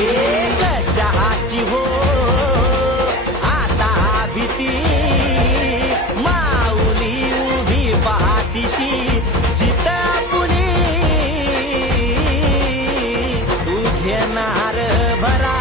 एक शहाची हो आता भीती, माऊली उभी पाठीशी जित आपुली, तू घेणार भरा